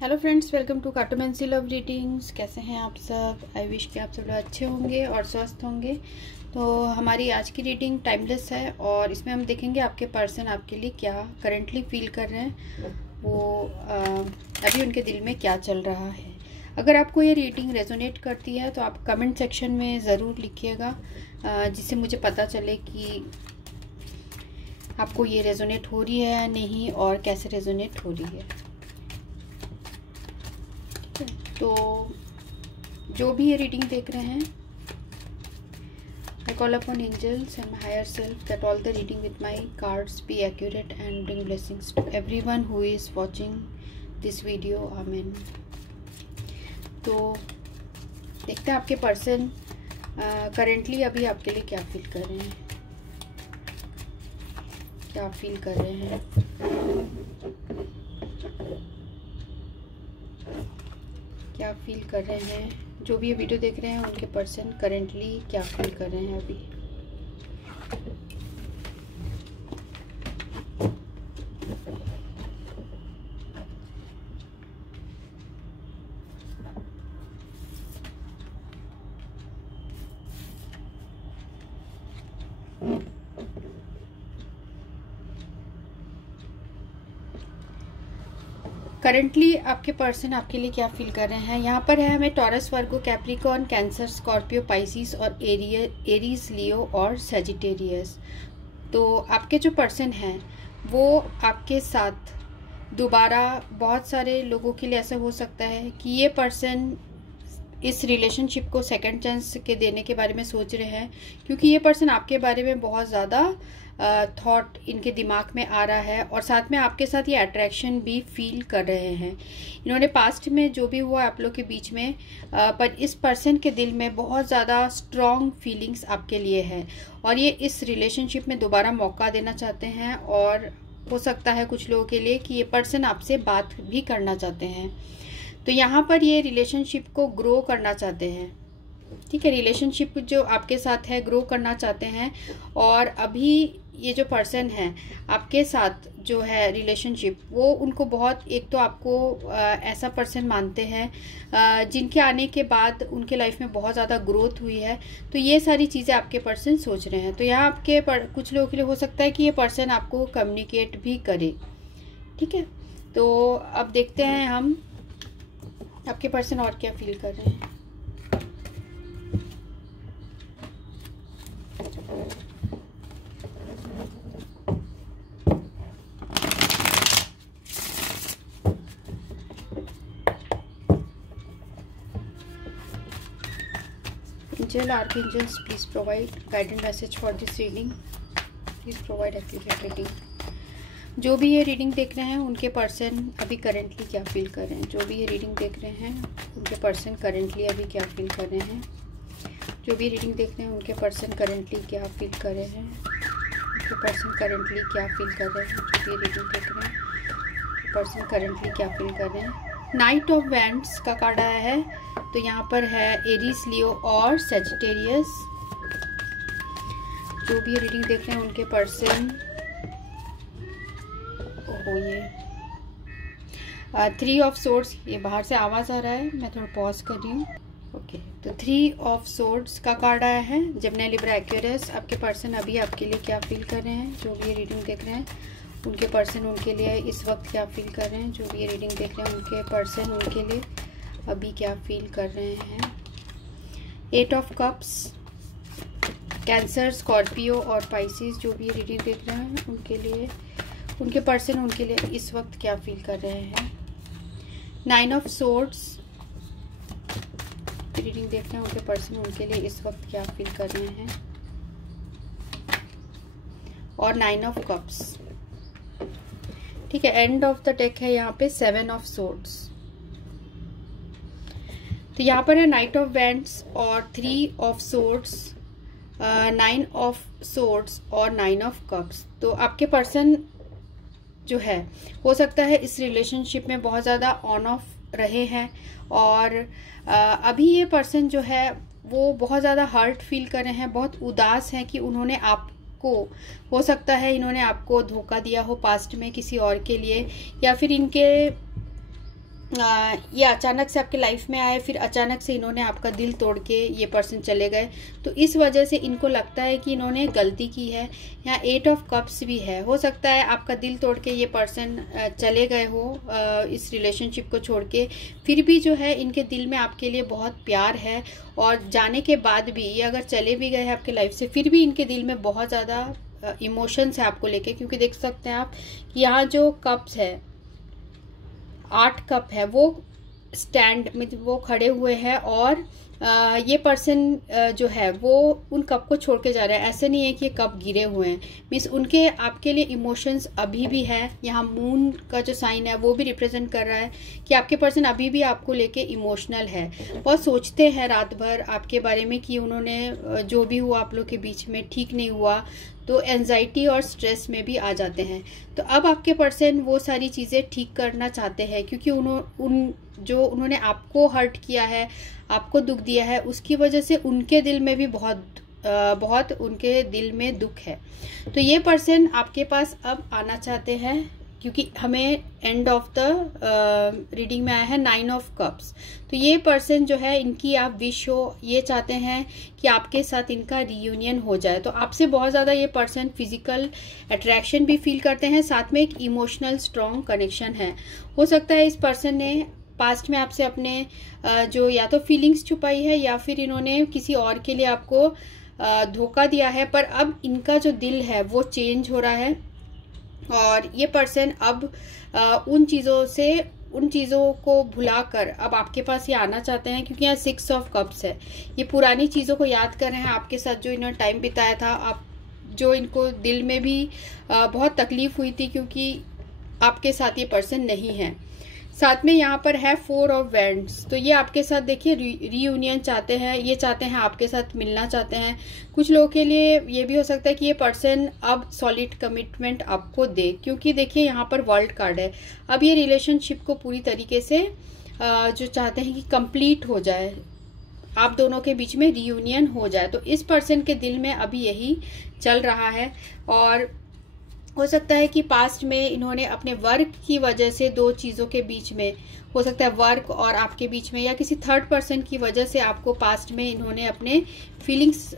Hello friends, welcome to cartomancy love readings. कैसे हैं आप सब? आई विश कि आप सब लोग अच्छे होंगे और स्वस्थ होंगे। तो हमारी आज की रीडिंग टाइमलेस है और इसमें हम देखेंगे आपके पर्सन आपके लिए क्या करेंटली फील कर रहे हैं, वो अभी उनके दिल में क्या चल रहा है। अगर आपको ये रीडिंग रेजोनेट करती है तो आप कमेंट सेक्शन में ज़रूर लिखिएगा, जिससे मुझे पता चले कि आपको ये रेजोनेट हो रही है या नहीं और कैसे रेजोनेट हो रही है। तो जो भी ये रीडिंग देख रहे हैं, I call upon angels and my higher self that all the reading with my cards be accurate and bring blessings to everyone who is watching this video. Amen. तो देखते हैं आपके पर्सन करेंटली अभी आपके लिए क्या फील कर रहे हैं, क्या फील कर रहे हैं। क्या फील कर रहे हैं जो भी ये वीडियो देख रहे हैं, उनके पर्सन करेंटली क्या फील कर रहे हैं अभी। करेंटली आपके पर्सन आपके लिए क्या फील कर रहे हैं। यहाँ पर है हमें टॉरस, वर्गो, कैप्रिकॉर्न, कैंसर, स्कॉर्पियो, पाइसिस और एरीज, लियो और सेजिटेरियस। तो आपके जो पर्सन हैं वो आपके साथ दोबारा, बहुत सारे लोगों के लिए ऐसा हो सकता है कि ये पर्सन इस रिलेशनशिप को सेकंड चांस के देने के बारे में सोच रहे हैं, क्योंकि ये पर्सन आपके बारे में बहुत ज़्यादा थॉट इनके दिमाग में आ रहा है और साथ में आपके साथ ये अट्रैक्शन भी फील कर रहे हैं। इन्होंने पास्ट में जो भी हुआ आप लोग के बीच में, पर इस पर्सन के दिल में बहुत ज़्यादा स्ट्रॉन्ग फीलिंग्स आपके लिए है और ये इस रिलेशनशिप में दोबारा मौका देना चाहते हैं। और हो सकता है कुछ लोगों के लिए कि ये पर्सन आपसे बात भी करना चाहते हैं। तो यहाँ पर ये रिलेशनशिप को ग्रो करना चाहते हैं। ठीक है, रिलेशनशिप जो आपके साथ है ग्रो करना चाहते हैं। और अभी ये जो पर्सन है आपके साथ जो है रिलेशनशिप, वो उनको बहुत, एक तो आपको ऐसा पर्सन मानते हैं जिनके आने के बाद उनके लाइफ में बहुत ज़्यादा ग्रोथ हुई है। तो ये सारी चीज़ें आपके पर्सन सोच रहे हैं। तो यहाँ आपके कुछ लोगों के लिए हो सकता है कि ये पर्सन आपको कम्युनिकेट भी करे। ठीक है, तो अब देखते हैं हम आपके पर्सन और क्या फील कर रहे हैं। Angel, archangels, please provide guidance message for this reading. Please provide accurate reading. जो भी ये रीडिंग देख रहे हैं उनके पर्सन अभी करेंटली क्या फील कर रहे हैं। जो भी ये रीडिंग देख रहे हैं उनके पर्सन करेंटली अभी क्या फील कर रहे हैं। जो भी रीडिंग देख रहे हैं उनके पर्सन करेंटली क्या फील कर रहे हैं। उनके पर्सन करेंटली क्या फील कर रहे हैं। जो भी रीडिंग देख रहे हैं पर्सन करेंटली क्या फील कर रहे हैं। नाइट ऑफ वैंड्स का कार्ड आया है, तो यहाँ पर है एरीज, लियो और सेजिटेरियस। जो भी रीडिंग देख रहे हैं उनके पर्सन, ये 3 ऑफ सोर्ड्स, ये बाहर से आवाज़ आ रहा है, मैं थोड़ा पॉज कर रही हूँ। ओके, तो 3 ऑफ सोर्ड्स का कार्ड आया है। Gemini, Libra, Aquarius. आपके पर्सन अभी आपके लिए क्या फील कर रहे हैं। जो भी ये रीडिंग देख रहे हैं उनके पर्सन उनके लिए इस वक्त क्या फील कर रहे हैं। जो भी ये रीडिंग देख रहे हैं उनके पर्सन उनके लिए अभी क्या फील कर रहे हैं। 8 ऑफ कप्स, कैंसर, स्कॉर्पियो और पाइसिस। जो भी ये रीडिंग देख रहे हैं उनके लिए, उनके पर्सन उनके लिए इस वक्त क्या फील कर रहे हैं। 9 ऑफ सोर्ड्स, रीडिंग देख रहे हैं उनके पर्सन उनके लिए इस वक्त क्या फील कर रहे हैं। और 9 ऑफ कप्स। ठीक है, एंड ऑफ द डेक है यहाँ पे 7 ऑफ सोर्ड्स। तो यहाँ पर है नाइट ऑफ वैंड्स और 3 ऑफ सोर्ड्स, 9 ऑफ सोर्ड्स और 9 ऑफ कप्स। तो आपके पर्सन जो है हो सकता है इस रिलेशनशिप में बहुत ज़्यादा ऑन ऑफ रहे हैं और अभी ये पर्सन जो है वो बहुत ज़्यादा हर्ट फील कर रहे हैं, बहुत उदास हैं कि उन्होंने आपको, हो सकता है इन्होंने आपको धोखा दिया हो पास्ट में किसी और के लिए, या फिर इनके ये अचानक से आपके लाइफ में आए, फिर अचानक से इन्होंने आपका दिल तोड़ के ये पर्सन चले गए, तो इस वजह से इनको लगता है कि इन्होंने गलती की है। यहाँ 8 ऑफ कप्स भी है, हो सकता है आपका दिल तोड़ के ये पर्सन चले गए हो इस रिलेशनशिप को छोड़ के, फिर भी जो है इनके दिल में आपके लिए बहुत प्यार है, और जाने के बाद भी ये अगर चले भी गए हैं आपके लाइफ से, फिर भी इनके दिल में बहुत ज़्यादा इमोशंस है आपको लेके। क्योंकि देख सकते हैं आप कि यहाँ जो कप्स है, 8 कप है, वो स्टैंड में वो खड़े हुए हैं, और ये पर्सन जो है वो उन कप को छोड़ के जा रहा है। ऐसे नहीं है कि ये कप गिरे हुए हैं, मीन्स उनके आपके लिए इमोशंस अभी भी है। यहाँ मून का जो साइन है वो भी रिप्रेजेंट कर रहा है कि आपके पर्सन अभी भी आपको लेके इमोशनल है, बहुत सोचते हैं रात भर आपके बारे में कि उन्होंने जो भी हुआ आप लोग के बीच में ठीक नहीं हुआ, तो एंजाइटी और स्ट्रेस में भी आ जाते हैं। तो अब आपके पर्सन वो सारी चीज़ें ठीक करना चाहते हैं, क्योंकि उन्होंने आपको हर्ट किया है, आपको दुख दिया है, उसकी वजह से उनके दिल में भी बहुत उनके दिल में दुख है। तो ये पर्सन आपके पास अब आना चाहते हैं, क्योंकि हमें एंड ऑफ द रीडिंग में आया है 9 ऑफ कप्स। तो ये पर्सन जो है, इनकी आप विश हो, ये चाहते हैं कि आपके साथ इनका रीयूनियन हो जाए। तो आपसे बहुत ज़्यादा ये पर्सन फिजिकल अट्रैक्शन भी फील करते हैं, साथ में एक इमोशनल स्ट्रॉन्ग कनेक्शन है। हो सकता है इस पर्सन ने पास्ट में आपसे अपने जो या तो फीलिंग्स छुपाई है, या फिर इन्होंने किसी और के लिए आपको धोखा दिया है, पर अब इनका जो दिल है वो चेंज हो रहा है, और ये पर्सन अब उन चीज़ों को भुलाकर अब आपके पास ये आना चाहते हैं। क्योंकि यहाँ 6 ऑफ कप्स है, ये पुरानी चीज़ों को याद कर रहे हैं आपके साथ, जो इन्होंने टाइम बिताया था, आप जो इनको दिल में भी बहुत तकलीफ हुई थी, क्योंकि आपके साथ ये पर्सन नहीं है। साथ में यहाँ पर है 4 ऑफ वैंड्स। तो ये आपके साथ देखिए रीयूनियन चाहते हैं, ये चाहते हैं आपके साथ मिलना चाहते हैं। कुछ लोगों के लिए ये भी हो सकता है कि ये पर्सन अब सॉलिड कमिटमेंट आपको दे, क्योंकि देखिए यहाँ पर वर्ल्ड कार्ड है। अब ये रिलेशनशिप को पूरी तरीके से जो चाहते हैं कि कंप्लीट हो जाए, आप दोनों के बीच में रीयूनियन हो जाए। तो इस पर्सन के दिल में अभी यही चल रहा है, और हो सकता है कि पास्ट में इन्होंने अपने वर्क की वजह से 2 चीज़ों के बीच में, हो सकता है वर्क और आपके बीच में, या किसी थर्ड पर्सन की वजह से आपको पास्ट में इन्होंने अपने फीलिंग्स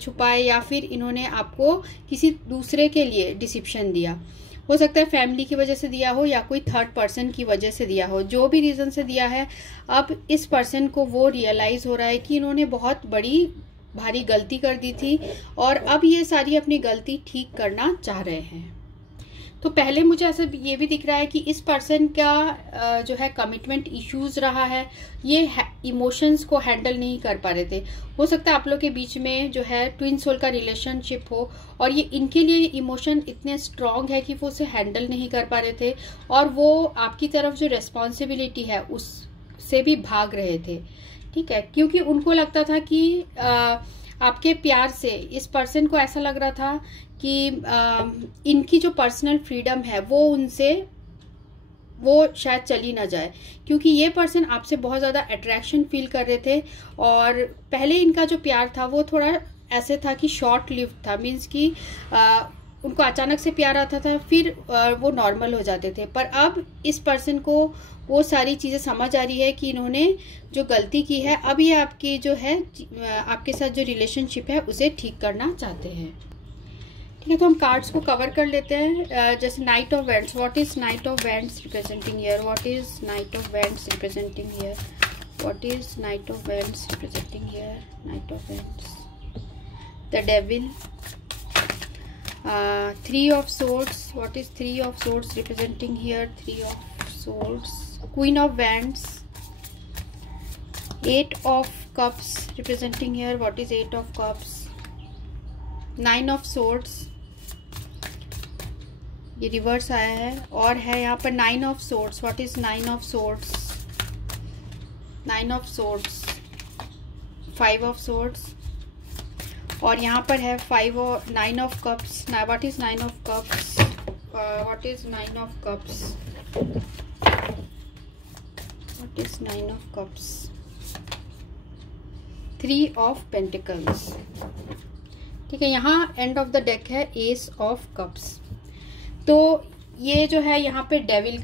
छुपाए, या फिर इन्होंने आपको किसी दूसरे के लिए डिसिप्शन दिया। हो सकता है फैमिली की वजह से दिया हो, या कोई थर्ड पर्सन की वजह से दिया हो। जो भी रीज़न से दिया है, अब इस पर्सन को वो रियलाइज़ हो रहा है कि इन्होंने बहुत बड़ी भारी गलती कर दी थी, और अब ये सारी अपनी गलती ठीक करना चाह रहे हैं। तो पहले मुझे ऐसा ये भी दिख रहा है कि इस पर्सन का जो है कमिटमेंट इश्यूज रहा है, ये इमोशंस को हैंडल नहीं कर पा रहे थे। हो सकता है आप लोग के बीच में जो है ट्विन सोल का रिलेशनशिप हो, और ये इनके लिए इमोशन इतने स्ट्रांग है कि वो उसे हैंडल नहीं कर पा रहे थे, और वो आपकी तरफ जो रेस्पॉन्सिबिलिटी है उससे भी भाग रहे थे। ठीक है, क्योंकि उनको लगता था कि आपके प्यार से इस पर्सन को ऐसा लग रहा था कि इनकी जो पर्सनल फ्रीडम है वो शायद चली ना जाए, क्योंकि ये पर्सन आपसे बहुत ज़्यादा अट्रैक्शन फील कर रहे थे। और पहले इनका जो प्यार था वो थोड़ा ऐसे था कि शॉर्ट लिव्ड था, मीन्स कि उनको अचानक से प्यार आता था, फिर वो नॉर्मल हो जाते थे। पर अब इस पर्सन को वो सारी चीज़ें समझ आ रही है कि इन्होंने जो गलती की है, अब ये आपकी जो है आपके साथ जो रिलेशनशिप है उसे ठीक करना चाहते हैं। ठीक है, तो हम कार्ड्स को कवर कर लेते हैं। जैसे night of wands, what is night of wands representing here, what is night of wands representing here, what is night of wands representing here, night of wands, the devil, 3 of swords, what is 3 of swords representing here, 3 of swords, queen of wands, 8 of cups representing here, what is 8 of cups, 9 of swords, ये reverse आया है, और है यहाँ पर 9 of swords, what is 9 of swords, 9 of swords, 5 of swords, और यहाँ पर है 5 और 9 of cups. What is 9 of cups, what is 9 of cups, what is 9 of cups, 3 of pentacles. ठीक है, यहाँ एंड ऑफ द डेक है एस ऑफ कप्स। तो ये जो है यहाँ पे डेविल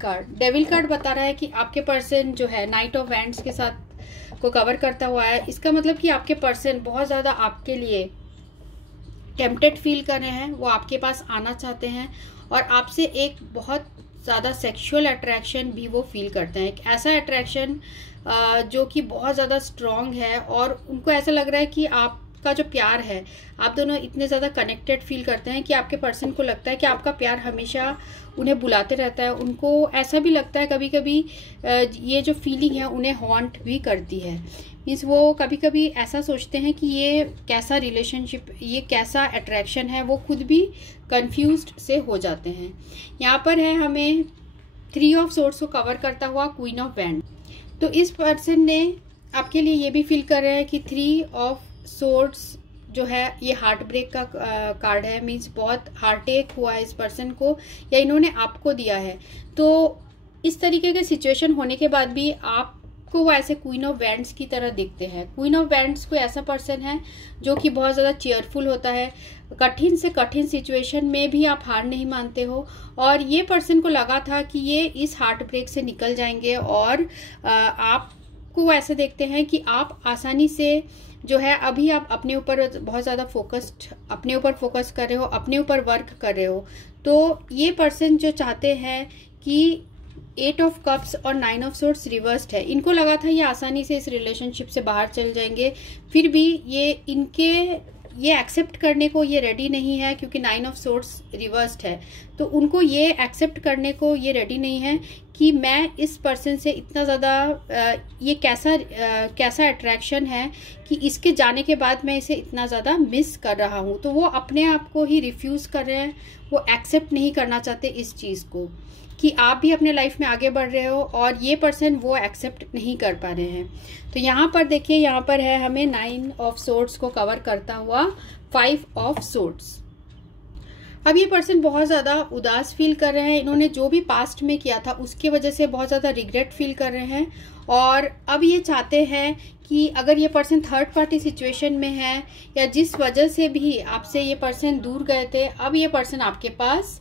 कार्ड बता रहा है कि आपके पर्सन जो है नाइट ऑफ वैंड्स के साथ को कवर करता हुआ है। इसका मतलब कि आपके पर्सन बहुत ज़्यादा आपके लिए टेम्पटेड फील कर रहे हैं, वो आपके पास आना चाहते हैं और आपसे एक बहुत ज़्यादा सेक्सुअल अट्रैक्शन भी वो फील करते हैं। एक ऐसा अट्रैक्शन जो कि बहुत ज़्यादा स्ट्रॉन्ग है और उनको ऐसा लग रहा है कि आपका जो प्यार है, आप दोनों इतने ज़्यादा कनेक्टेड फील करते हैं कि आपके पर्सन को लगता है कि आपका प्यार हमेशा उन्हें बुलाते रहता है। उनको ऐसा भी लगता है कभी कभी ये जो फीलिंग है उन्हें हॉन्ट भी करती है। मीन्स वो कभी कभी ऐसा सोचते हैं कि ये कैसा रिलेशनशिप, ये कैसा अट्रैक्शन है, वो खुद भी कंफ्यूज्ड से हो जाते हैं। यहाँ पर है हमें 3 ऑफ सोर्ड्स को कवर करता हुआ क्वीन ऑफ वैंड। तो इस पर्सन ने आपके लिए ये भी फील कर रहे हैं कि 3 ऑफ सोर्ड्स जो है ये हार्ट ब्रेक का कार्ड है। मीन्स बहुत हार्ट अटैक हुआ है इस पर्सन को या इन्होंने आपको दिया है। तो इस तरीके के सिचुएशन होने के बाद भी आपको वो ऐसे क्वीन ऑफ वैंड्स की तरह दिखते हैं। क्वीन ऑफ वैंड्स कोई ऐसा पर्सन है जो कि बहुत ज़्यादा चेयरफुल होता है। कठिन से कठिन सिचुएशन में भी आप हार नहीं मानते हो और ये पर्सन को लगा था कि ये इस हार्ट ब्रेक से निकल जाएंगे और आपको ऐसे देखते हैं कि आप आसानी से जो है अभी आप अपने ऊपर बहुत ज़्यादा अपने ऊपर फोकस कर रहे हो, अपने ऊपर वर्क कर रहे हो। तो ये पर्सन जो चाहते हैं कि 8 ऑफ कप्स और 9 ऑफ सोर्ड्स रिवर्स्ड है, इनको लगा था ये आसानी से इस रिलेशनशिप से बाहर चल जाएंगे, फिर भी ये एक्सेप्ट करने को ये रेडी नहीं है क्योंकि 9 ऑफ सोर्ड्स रिवर्स्ड है। तो उनको ये एक्सेप्ट करने को ये रेडी नहीं है कि मैं इस पर्सन से इतना ज़्यादा ये कैसा अट्रैक्शन है कि इसके जाने के बाद मैं इसे इतना ज़्यादा मिस कर रहा हूँ। तो वो अपने आप को ही रिफ्यूज़ कर रहे हैं, वो एक्सेप्ट नहीं करना चाहते इस चीज़ को कि आप भी अपने लाइफ में आगे बढ़ रहे हो और ये पर्सन वो एक्सेप्ट नहीं कर पा रहे हैं। तो यहाँ पर देखिए, यहाँ पर है हमें 9 ऑफ सोर्ड्स को कवर करता हुआ 5 ऑफ सोर्ड्स। अब ये पर्सन बहुत ज़्यादा उदास फील कर रहे हैं। इन्होंने जो भी पास्ट में किया था उसकी वजह से बहुत ज़्यादा रिग्रेट फील कर रहे हैं और अब ये चाहते हैं कि अगर ये पर्सन थर्ड पार्टी सिचुएशन में है या जिस वजह से भी आपसे ये पर्सन दूर गए थे, अब ये पर्सन आपके पास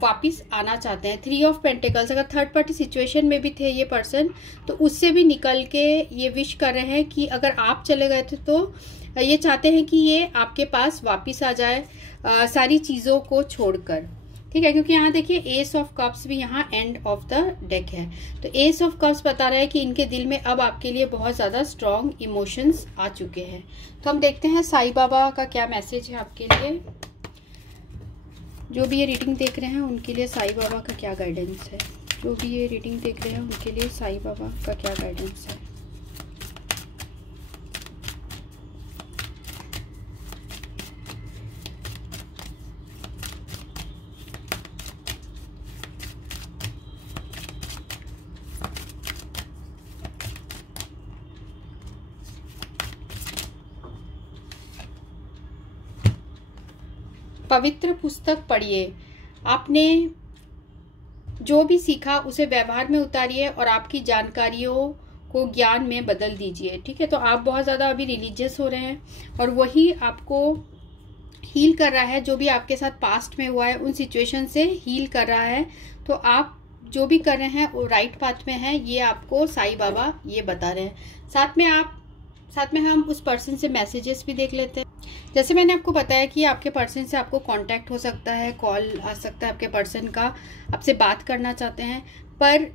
वापिस आना चाहते हैं। 3 ऑफ पेंटिकल्स, अगर थर्ड पार्टी सिचुएशन में भी थे ये पर्सन तो उससे भी निकल के ये विश कर रहे हैं कि अगर आप चले गए थे तो ये चाहते हैं कि ये आपके पास वापिस आ जाए सारी चीज़ों को छोड़कर। ठीक है, क्योंकि यहाँ देखिए एस ऑफ कप्स भी यहाँ एंड ऑफ द डेक है। तो एस ऑफ कप्स बता रहा है कि इनके दिल में अब आपके लिए बहुत ज़्यादा स्ट्रॉन्ग इमोशंस आ चुके हैं। तो हम देखते हैं साईं बाबा का क्या मैसेज है आपके लिए। जो भी ये रीडिंग देख रहे हैं उनके लिए साईं बाबा का क्या गाइडेंस है। जो भी ये रीडिंग देख रहे हैं उनके लिए साईं बाबा का क्या गाइडेंस है। पवित्र पुस्तक पढ़िए, आपने जो भी सीखा उसे व्यवहार में उतारिए और आपकी जानकारियों को ज्ञान में बदल दीजिए। ठीक है, तो आप बहुत ज़्यादा अभी रिलीजियस हो रहे हैं और वही आपको हील कर रहा है। जो भी आपके साथ पास्ट में हुआ है उन सिचुएशन से हील कर रहा है। तो आप जो भी कर रहे हैं वो राइट पाथ में है, ये आपको साईं बाबा ये बता रहे हैं। साथ में हम उस पर्सन से मैसेजेस भी देख लेते हैं। जैसे मैंने आपको बताया कि आपके पर्सन से आपको कांटेक्ट हो सकता है, कॉल आ सकता है आपके पर्सन का, आपसे बात करना चाहते हैं, पर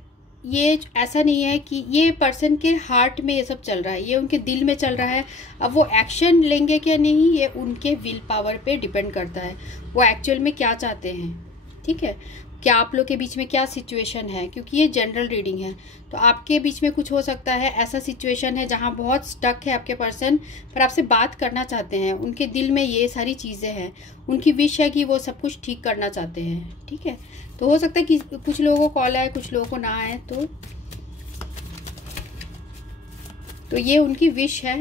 ये ऐसा नहीं है कि ये पर्सन के हार्ट में ये सब चल रहा है, ये उनके दिल में चल रहा है। अब वो एक्शन लेंगे क्या नहीं, ये उनके विल पावर पे डिपेंड करता है, वो एक्चुअल में क्या चाहते हैं। ठीक है, क्या आप लोग के बीच में क्या सिचुएशन है, क्योंकि ये जनरल रीडिंग है। तो आपके बीच में कुछ हो सकता है ऐसा सिचुएशन है जहां बहुत स्टक है आपके पर्सन, पर आपसे बात करना चाहते हैं। उनके दिल में ये सारी चीज़ें हैं, उनकी विश है कि वो सब कुछ ठीक करना चाहते हैं। ठीक है, तो हो सकता है कि कुछ लोगों को कॉल आए, कुछ लोगों को ना आए। तो ये उनकी विश है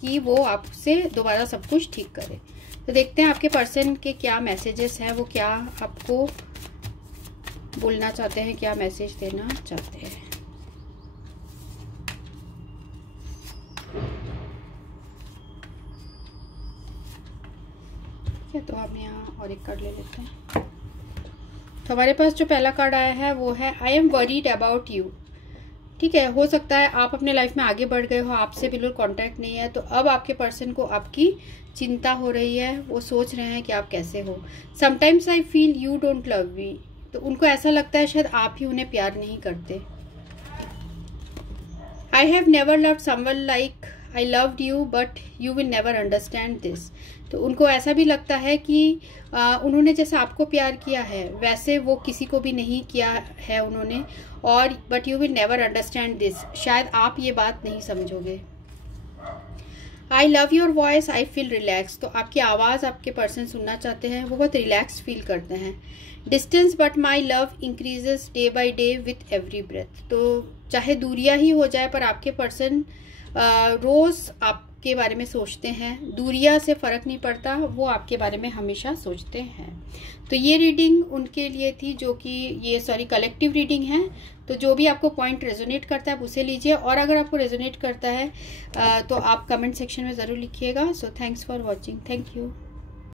कि वो आपसे दोबारा सब कुछ ठीक करे। तो देखते हैं आपके पर्सन के क्या मैसेजेस हैं, वो क्या आपको बोलना चाहते हैं, क्या मैसेज देना चाहते हैं। ठीक है, तो हम यहाँ और एक कार्ड ले लेते हैं। तो हमारे पास जो पहला कार्ड आया है वो है I am worried about you. ठीक है, हो सकता है आप अपने लाइफ में आगे बढ़ गए हो, आपसे बिल्कुल कांटेक्ट नहीं है, तो अब आपके पर्सन को आपकी चिंता हो रही है, वो सोच रहे हैं कि आप कैसे हो। Sometimes I feel you don't love me, तो उनको ऐसा लगता है शायद आप ही उन्हें प्यार नहीं करते। I have never loved someone like I loved you but you will never understand this, तो उनको ऐसा भी लगता है कि उन्होंने जैसा आपको प्यार किया है वैसे वो किसी को भी नहीं किया है उन्होंने, और but you will never understand this, शायद आप ये बात नहीं समझोगे। I love your voice I feel relax, तो आपकी आवाज़ आपके पर्सन सुनना चाहते हैं, वो बहुत रिलैक्स फील करते हैं। Distance but my love increases day by day with every breath, तो चाहे दूरियां ही हो जाए पर आपके पर्सन रोज़ आपके बारे में सोचते हैं, दूरियां से फ़र्क नहीं पड़ता, वो आपके बारे में हमेशा सोचते हैं। तो ये रीडिंग उनके लिए थी, जो कि ये कलेक्टिव रीडिंग है। तो जो भी आपको पॉइंट रेजोनेट करता है आप उसे लीजिए, और अगर आपको रेजोनेट करता है तो आप कमेंट सेक्शन में ज़रूर लिखिएगा। So thanks for watching, thank you.